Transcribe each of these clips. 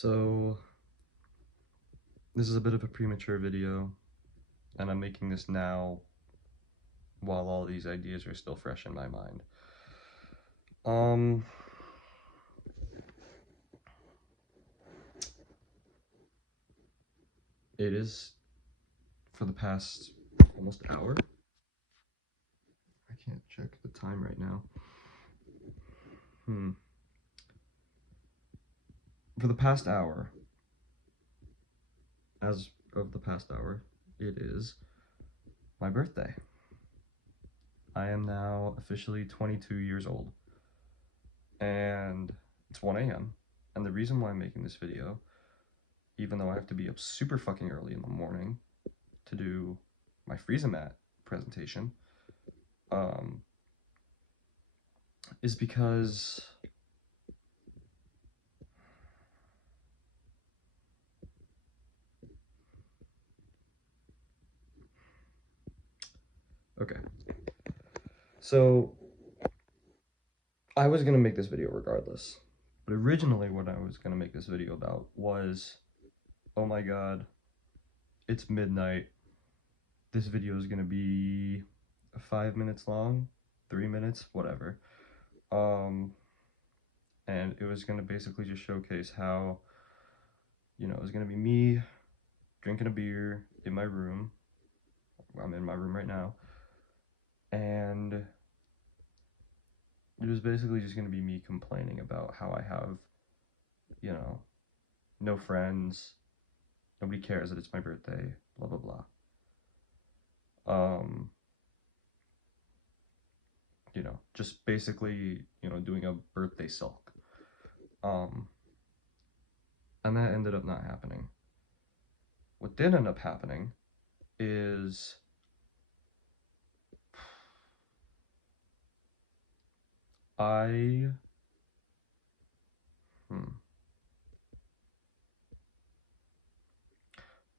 So, this is a bit of a premature video, and I'm making this now while all these ideas are still fresh in my mind. It is for the past almost hour. I can't check the time right now. For the past hour, as of the past hour, it is my birthday. I am now officially 22 years old, and it's 1 a.m. And the reason why I'm making this video, even though I have to be up super fucking early in the morning to do my Frieza Mat presentation, is because okay, so I was gonna make this video regardless, but originally what I was gonna make this video about was, oh my god, it's midnight, this video is gonna be 5 minutes long, 3 minutes, whatever, and it was gonna basically just showcase how, you know, it was gonna be me drinking a beer in my room. I'm in my room right now, and it was basically just gonna be me complaining about how I have, you know, no friends, nobody cares that it's my birthday, blah blah blah. You know, just basically, you know, doing a birthday sulk. And that ended up not happening. What did end up happening is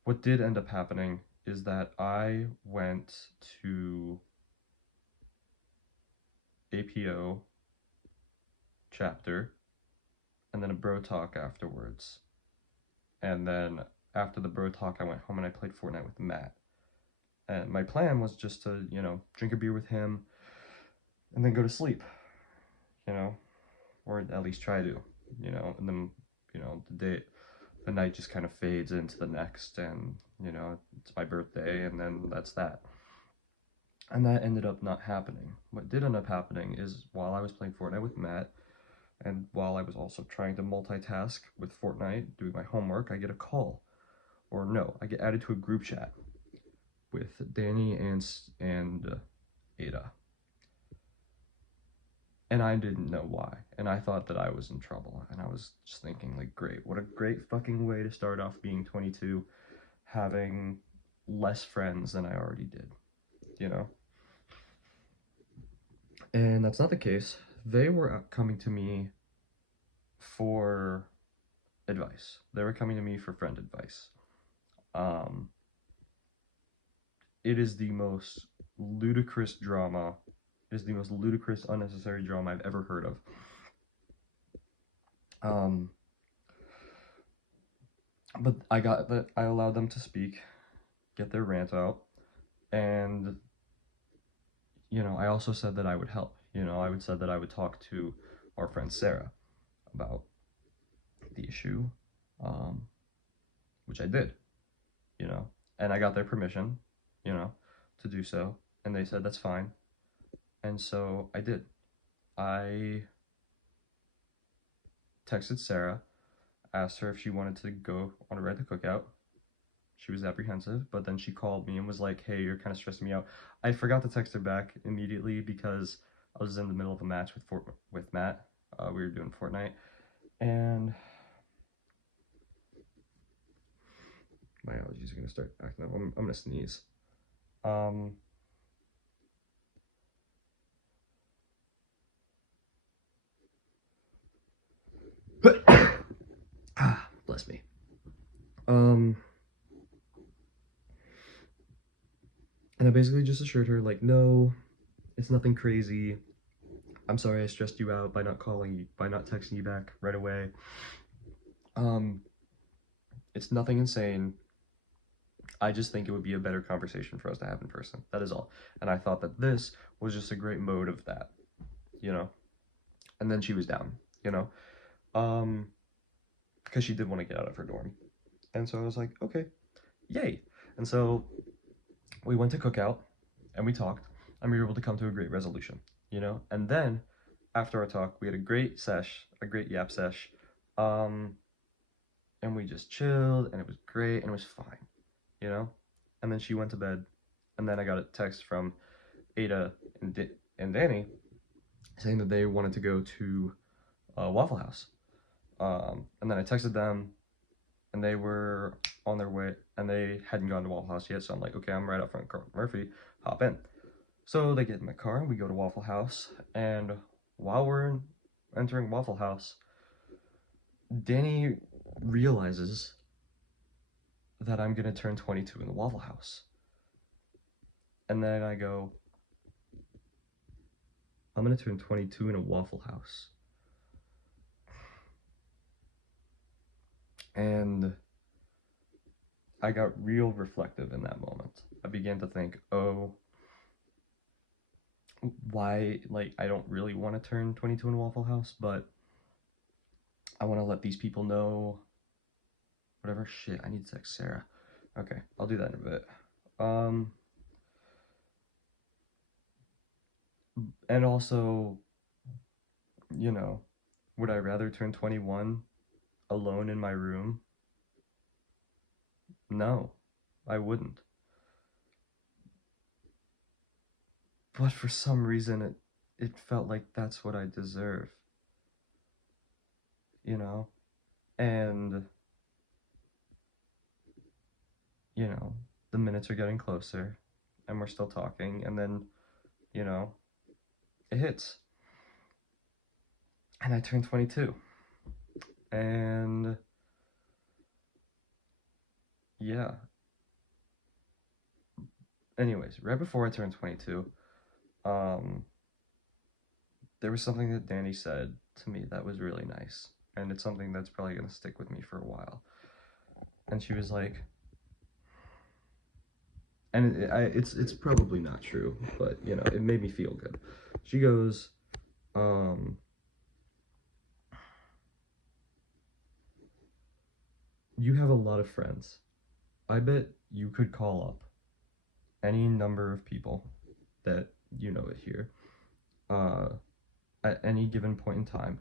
what did end up happening is that I went to APO chapter and then a bro talk afterwards. And then after the bro talk, I went home and I played Fortnite with Matt. And my plan was just to, you know, drink a beer with him and then go to sleep, you know, or at least try to, you know, and then, you know, the night just kind of fades into the next, and, you know, it's my birthday, and then that's that. And that ended up not happening. What did end up happening is while I was playing Fortnite with Matt, and while I was also trying to multitask with Fortnite, doing my homework, I get a call. Or no, I get added to a group chat with Danny and Ada. And I didn't know why. And I thought that I was in trouble. And I was just thinking, like, great, what a great fucking way to start off being 22, having less friends than I already did, you know? And that's not the case. They were coming to me for advice. They were coming to me for friend advice. It is the most ludicrous drama. It is the most ludicrous, unnecessary drama I've ever heard of. But I allowed them to speak, get their rant out, and, you know, I also said that I would help. You know, I said that I would talk to our friend Sarah about the issue, which I did, you know, and I got their permission, you know, to do so, and they said that's fine, and so I did. I texted Sarah, asked her if she wanted to go on a ride to Cookout. She was apprehensive, but then she called me and was like, hey, you're kind of stressing me out. I forgot to text her back immediately because I was in the middle of a match with Matt. We were doing Fortnite, and my allergies are gonna start acting up. I'm gonna sneeze. Bless me. And I basically just assured her, like, no, it's nothing crazy. I'm sorry I stressed you out by not texting you back right away. It's nothing insane. I just think it would be a better conversation for us to have in person. That is all. And I thought that this was just a great mode of that, you know? And then she was down, you know? Um, because she did want to get out of her dorm. And so I was like, okay, yay. And so we went to cookout and we talked and we were able to come to a great resolution, you know? And then after our talk, we had a great sesh, a great yap sesh. Um, and we just chilled and it was great and it was fine, you know? And then she went to bed. And then I got a text from Ada and Danny saying that they wanted to go to Waffle House. And then I texted them and they were on their way and they hadn't gone to Waffle House yet. So I'm like, okay, I'm right up front, Carlton Murphy, hop in. So they get in my car and we go to Waffle House. And while we're entering Waffle House, Danny realizes that I'm gonna turn 22 in the Waffle House. And then I go, I'm gonna turn 22 in a Waffle House. And I got real reflective in that moment. I began to think, oh, why, like, I don't really want to turn 22 in a Waffle House, but I want to let these people know whatever. Shit, I need to text Sarah. Okay, I'll do that in a bit. And also, you know, would I rather turn 21 alone in my room? No, I wouldn't. But for some reason, it felt like that's what I deserve, you know? And, you know, the minutes are getting closer and we're still talking, and then, you know, it hits. And I turned 22. And yeah. Anyways, right before I turned 22, um, there was something that Danny said to me that was really nice. And it's something that's probably going to stick with me for a while. And she was like, and it's probably not true, but you know, it made me feel good. She goes, um, you have a lot of friends. I bet you could call up any number of people that you know it here uh, at any given point in time,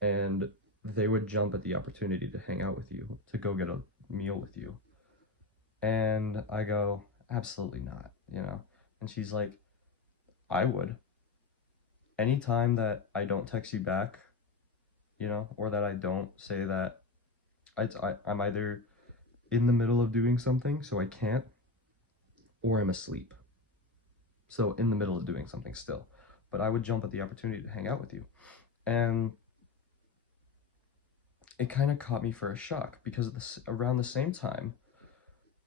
and they would jump at the opportunity to hang out with you, to go get a meal with you. And I go, absolutely not, you know? And she's like, I would. Anytime that I don't text you back, you know, or that I don't say that I'm either in the middle of doing something, so I can't, or I'm asleep. So in the middle of doing something still. But I would jump at the opportunity to hang out with you. And it kind of caught me for a shock because around the same time,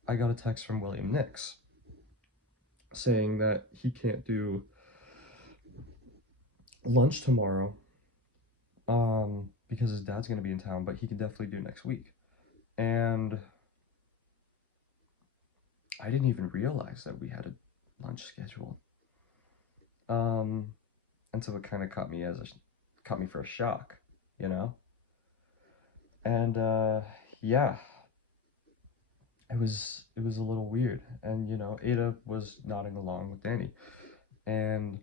I got a text from William Nix saying that he can't do lunch tomorrow because his dad's going to be in town, but he could definitely do next week. And I didn't even realize that we had a lunch scheduled. And so it kind of caught me for a shock, you know? And yeah, it was a little weird. And you know, Ada was nodding along with Danny. And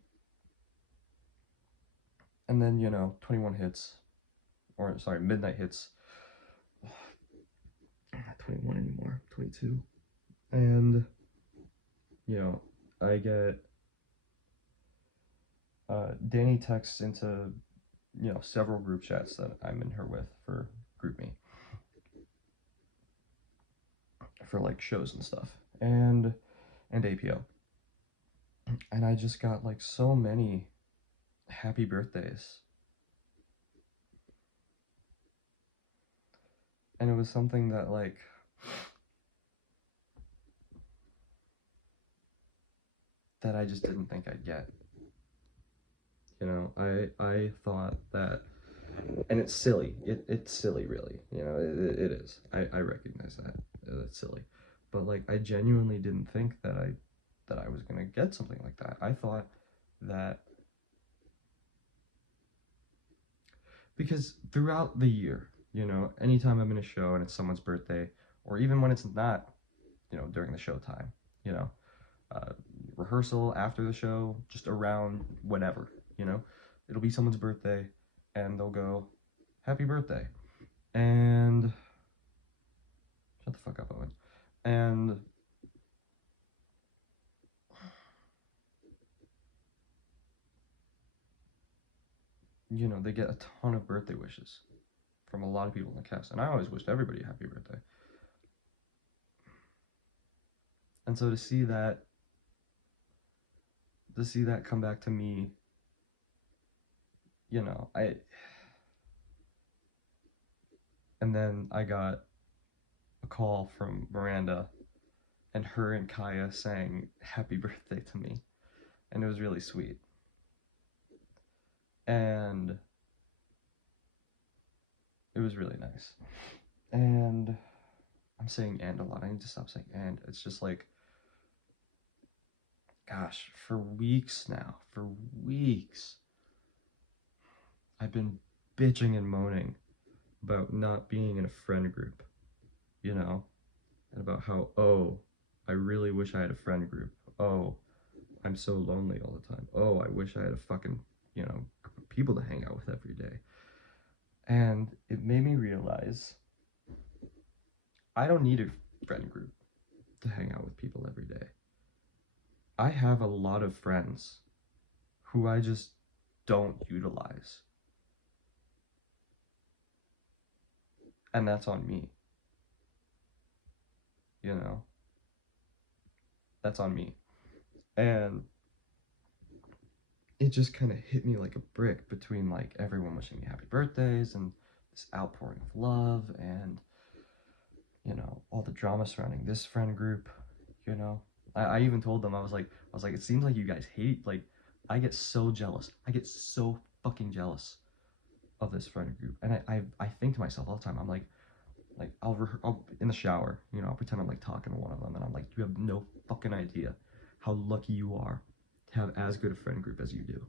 then, you know, 21 hits, or sorry, midnight hits. I'm not 21 anymore, 22. And you know, I get Danny texts into, you know, several group chats that I'm in her with for GroupMe for like shows and stuff, and APO. And I just got like so many happy birthdays. And it was something that like that I just didn't think I'd get. You know, I thought that And it's silly. It's silly, really. You know, it is. I recognize that. It's silly. But, like, I genuinely didn't think that I was gonna get something like that. I thought that because throughout the year, you know, anytime I'm in a show and it's someone's birthday, or even when it's not, you know, during the show time, you know, uh, rehearsal, after the show, just around whenever, you know, it'll be someone's birthday and they'll go, happy birthday. And shut the fuck up, Owen. And you know, they get a ton of birthday wishes from a lot of people in the cast, and I always wished everybody a happy birthday. And so to see that come back to me, you know, and then I got a call from Miranda, and her and Kaya sang happy birthday to me, and it was really sweet. And it was really nice. And I'm saying and a lot. I need to stop saying and. It's just like, gosh, for weeks now, for weeks, I've been bitching and moaning about not being in a friend group, you know, and about how, oh, I really wish I had a friend group. Oh, I'm so lonely all the time. Oh, I wish I had a fucking, you know, group of people to hang out with every day. And it made me realize I don't need a friend group to hang out with people every day. I have a lot of friends who I just don't utilize. And that's on me, you know? That's on me. And it just kind of hit me like a brick between like everyone wishing me happy birthdays and this outpouring of love and, you know, all the drama surrounding this friend group, you know? I even told them, I was like, it seems like you guys hate, like, I get so jealous. I get so fucking jealous of this friend group. And I think to myself all the time, I'm like I'll in the shower, you know, I'll pretend I'm like talking to one of them, and I'm like, you have no fucking idea how lucky you are to have as good a friend group as you do.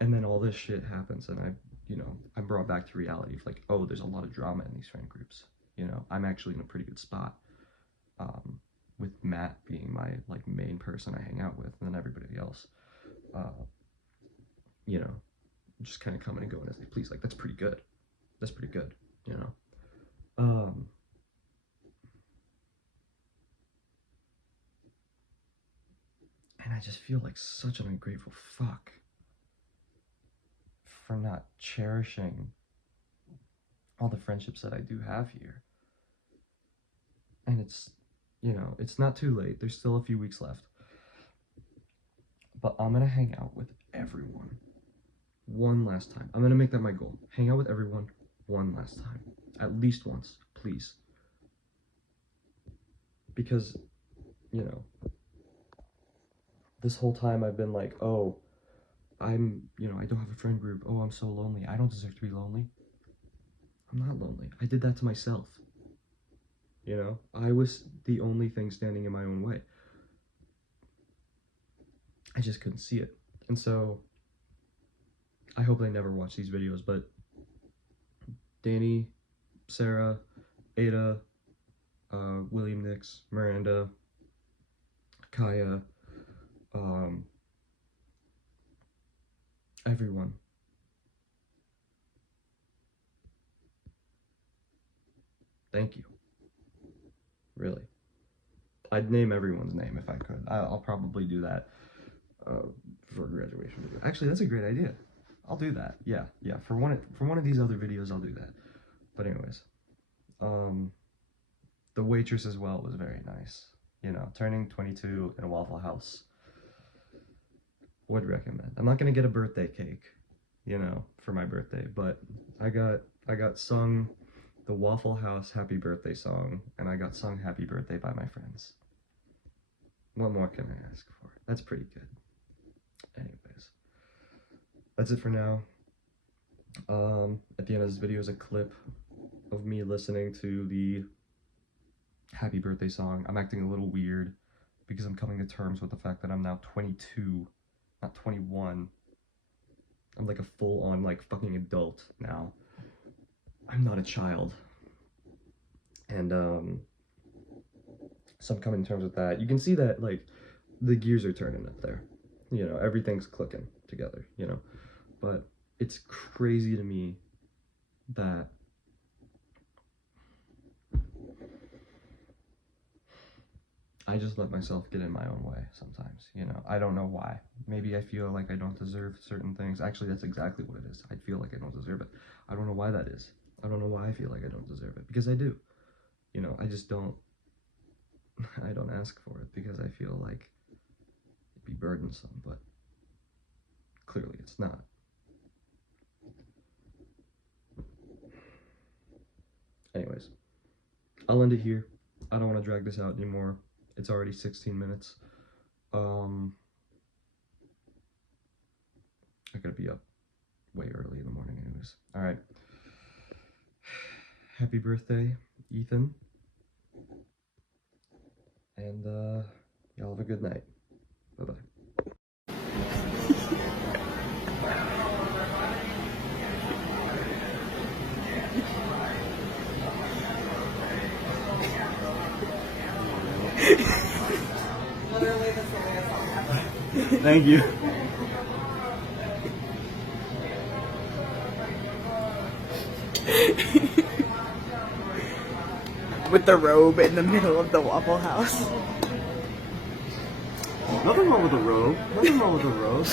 And then all this shit happens, and you know, I'm brought back to reality of like, oh, there's a lot of drama in these friend groups. You know, I'm actually in a pretty good spot, um, with Matt being my like main person I hang out with, and then everybody else, uh, you know, just kind of coming and going as they please. Like, that's pretty good. That's pretty good. You know. Um, and I just feel like such an ungrateful fuck for not cherishing all the friendships that I do have here. And it's, you know, it's not too late. There's still a few weeks left. But I'm gonna hang out with everyone one last time. I'm gonna make that my goal. Hang out with everyone one last time. At least once, please. Because, you know, this whole time I've been like, oh, you know, I don't have a friend group. Oh, I'm so lonely. I don't deserve to be lonely. I'm not lonely. I did that to myself. You know, I was the only thing standing in my own way. I just couldn't see it. And so I hope they never watch these videos, but Danny, Sarah, Ada, William Nix, Miranda, Kaya, um, everyone. Thank you. Really. I'd name everyone's name if I could. I'll probably do that for a graduation video. Actually, that's a great idea. I'll do that. Yeah, yeah. For one of these other videos, I'll do that. But anyways, um, the waitress as well was very nice. You know, turning 22 in a Waffle House. Would recommend. I'm not gonna get a birthday cake, you know, for my birthday, but I got sung the Waffle House happy birthday song, and I got sung happy birthday by my friends. What more can I ask for? That's pretty good. Anyways, that's it for now. At the end of this video is a clip of me listening to the happy birthday song. I'm acting a little weird because I'm coming to terms with the fact that I'm now 22, not 21. I'm like a full-on, like, fucking adult now. I'm not a child. And, so I'm coming to terms with that. You can see that, like, the gears are turning up there. You know, everything's clicking together, you know? But it's crazy to me that I just let myself get in my own way sometimes, you know? I don't know why. Maybe I feel like I don't deserve certain things. Actually, that's exactly what it is. I feel like I don't deserve it. I don't know why that is. I don't know why I feel like I don't deserve it. Because I do. You know, I just don't. I don't ask for it because I feel like it'd be burdensome, but clearly it's not. Anyways, I'll end it here. I don't want to drag this out anymore. It's already 16 minutes. I gotta be up way early in the morning anyways. Alright. Happy birthday, Ethan. And, y'all have a good night. Bye-bye. Thank you. With the robe in the middle of the Waffle House. Nothing wrong with the robe. Nothing wrong with the robe.